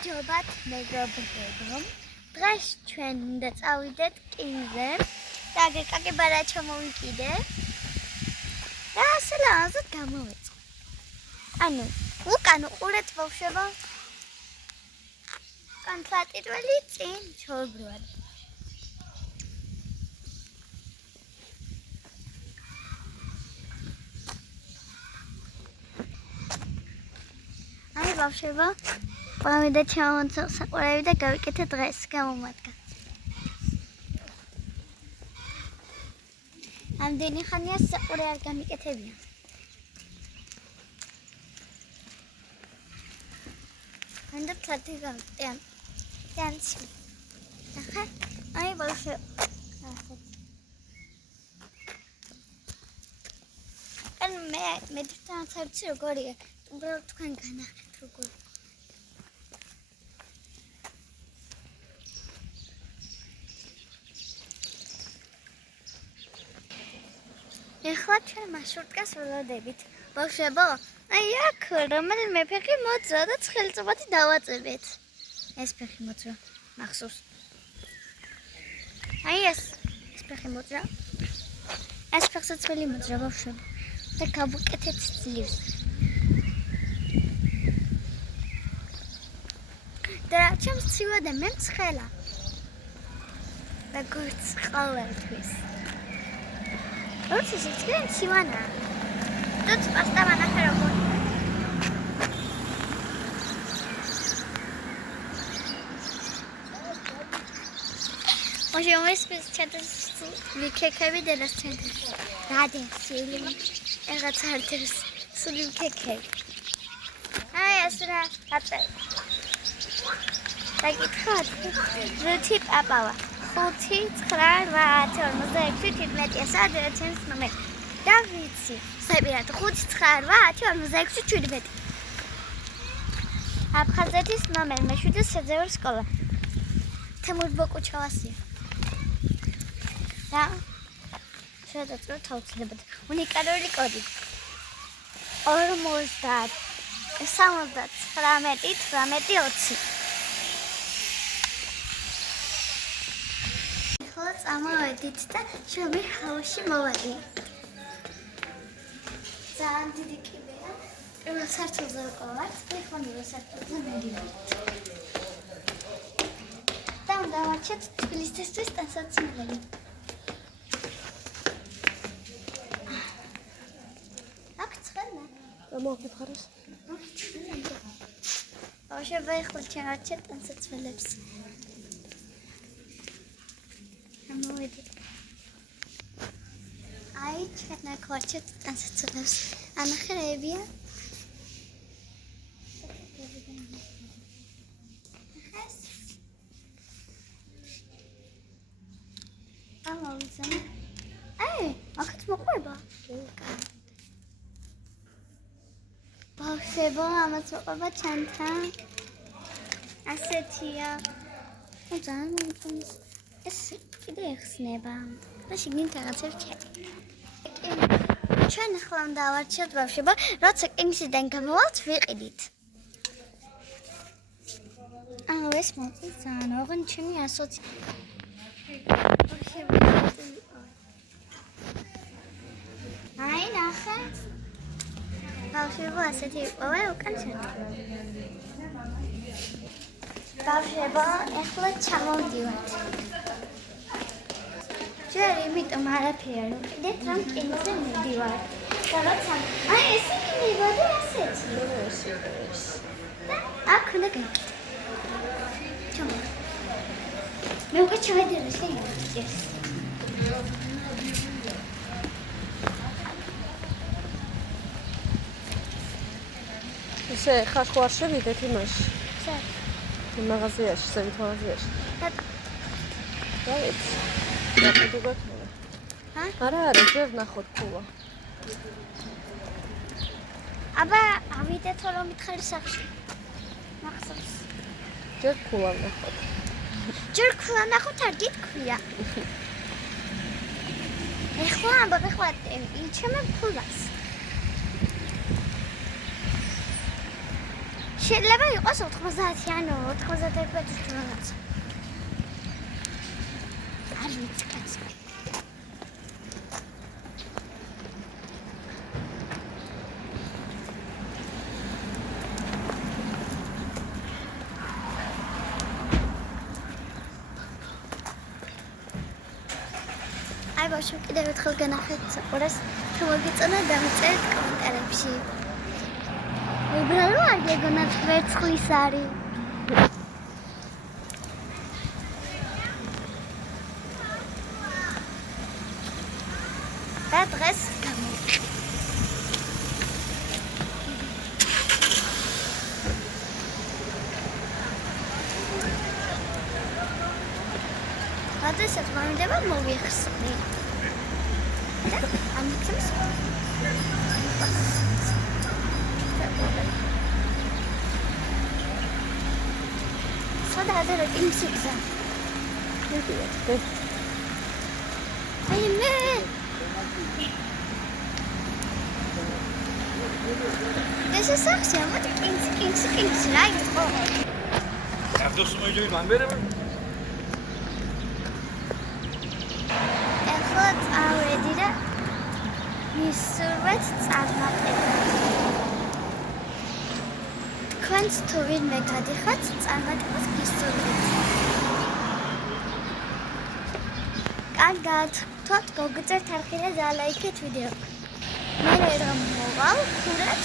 გამარჯობათ მეგობრებო. დღეს ჩვენ უნდა წავიდეთ კინზე და გეკაკებარა ჩამოვიკიდე და ასე ლაზად გამოვეწყო. ანუ უკან უყურეთ ბავშვებო. განსაკუთრებული წინ ჩაუბრუნდეთ. აი ბავშვებო, წავიდეთ ჩამოვეწყო საყურები და გავიკეთე დღეს გამომადგა. ამდენი ხანია საყურე არ გამიკეთებია. Anda tadi gantian. Ganti. Aha. Ai bawah. Kan meditasi harus gori. Udah tukang gana tuh. ეხლა მარშრუტკას ვლოდებით. ბავშვებო, აი აქ რომელიმე ფეხი მოძრა და ცხელწობათი დავაწებეთ. ეს ფეხი მოძრა, მახსოვს. აი ეს ფეხი მოძრა. ეს ფეხი ძველი მოძრა ბავშვებო. და გავუკეთეთ ძლივს. და ჩემს ცივა და მე ცხელა. და გორც ყოველთვის. Orası çıkıyor Sivana. Tut pasta bana karabon. Hoje eu espero que você quer ver das chantas. Nada, selim. Era chantas. Selim que. Ai, essa até. Daqui tá. Do tip abawa. ხუთი, 9, 10, 46, 17, ესაა ჩემს ნომერი. და ვიცი, საერთოდ 5, 9, 10, 46, 17. აფხაზეთის ნომერი მე-7 საძებრო სკოლა. თემურ ბოკუჩოვასია. და შედაწყვეტ თავცლებად. უნიკალური კოდი. 50, 79, 18, 20. წამოვედით და შობი ჰავაში მოვედით. ძალიან დიდი კიბეა. პირველ სართულზე ვიყავართ, ეხლა მეორე სართულზე მივიდით. და უნდა ვაჩვენოთ თბილისისთვის ტანსაცმელი. აქ ცხელა. მოგიფხარეს. ბავშვები ეხლა ჩავაჩვენოთ ტანსაცმელებს. Ai, četná kvarčet, tam se co dnes. A na chlévě? Alo, zem. Ej, a keď mo kurba? Bavšebo, máme co oba čanta. Asetija. Udělám to. ეს კიდე ეხსნება. და შიგნით რაღაცებს ჩაი. ჩვენ ახლა უნდა ავარჩიოთ ბავშვებო, როცა კინგსიდან გამოვალთ, ვიყიდით. ანუ ეს მოწის ძალიან ოღონდ ჩემი აი ნახეთ. ბავშვებო, ასეთი იყვება უკან ჩათვალე. ბავშვებო, ახლა ჩამოვდივართ. ჯერ იმიტომ არაფერი არ ვიყიდეთ, რომ კინოზე მივდივარ. და როცა აი ესე მივიდი ასეთი. და აქ უნდა გავიქცე. ჩამო. მე უკვე ჩავედერო შეიძლება. ესე ხარ ხო არ შევიდეთ იმაში? სა. იმ მაღაზიაში, სევით მაღაზიაში. დავით. არა, ჯერ ნახოთ ფულა. აბა, ავიდეთ რომ მითხარი სახში. მახსოვს. ჯერ ფულა ნახოთ. ჯერ ფულა ნახოთ არ გიტყვია. ეხლა ამბობ ეხლა იჩემ ფულას. შეიძლება იყოს 90 ანუ 91 რაღაც. არ ვიცი კაცი. აი ბავშვი კიდევ ერთხელ განახეთ საყურეს თუ მოგიწონა დამწერეთ კომენტარებში უბრალო არ გეგონათ ვერცხლის არის და დღეს გამოვიდა Adreset varında var mı bir kısmı? Anlatırız. Sada hazır elim sıksa. Ne diyor? Hayır ne? Deze zegt ja, wat ik lijkt gewoon. Αυτό σου μου λέει μαμπέρα μου. Ეხლა წავედი და მისურვეთ წარმატებად. თქვენც თუ ვინმე გადიხართ წარმატებას გისურვებთ. კარგად, თქვათ გოგოწერთ არხი და დალაიქეთ ვიდეო. მე რომ მოვალ, ხურათ